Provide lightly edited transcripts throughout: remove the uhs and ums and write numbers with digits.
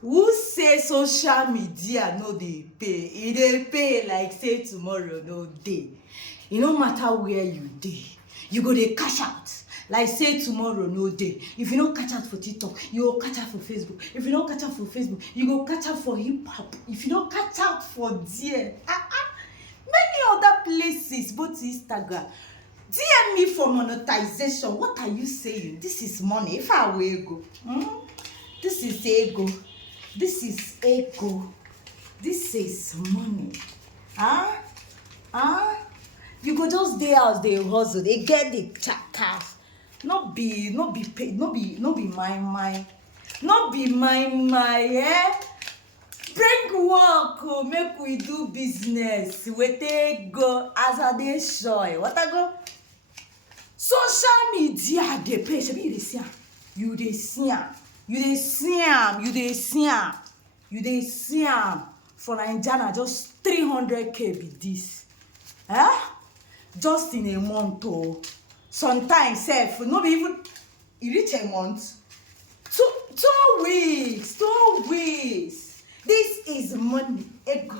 Who say social media no dey pay? E dey pay like say tomorrow no dey. E no matter where you dey, you go dey cash out like say tomorrow no dey. If you no catch out for TikTok, you go catch out for Facebook. If you no catch out for Facebook, you go catch out for hip hop. If you no catch out for there, many other places, both Instagram. DM me for monetization. What are you saying? This is money. If I were ego, this is ego. This is ego. This is money. You go just dey house, dey hustle, dey get the cash. No be paid, no be my. No be my, eh? Bring work, make we do business. We take go as I dey sure. What I go? Social media dey pay. Shebi you dey see am? You dey see am? You dey see am? You dey see am? You dey see am? For Naija na just 300k be this. Just in a month oh. Sometimes sef no be even e reach a month. 2 weeks. 2 weeks. This is money. Ego.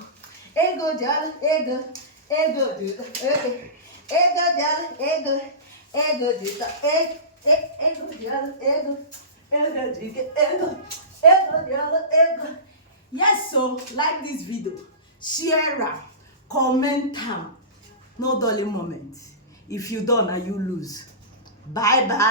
Ego jolly. Ego. Ego do. Ego jolly. Ego. Ego do. Ego jolly. Ego. Ego do. Ego. Ego jolly. Ego. Yes, so like this video, share am, comment am. No dulling moment. If you don't, you lose. Bye bye.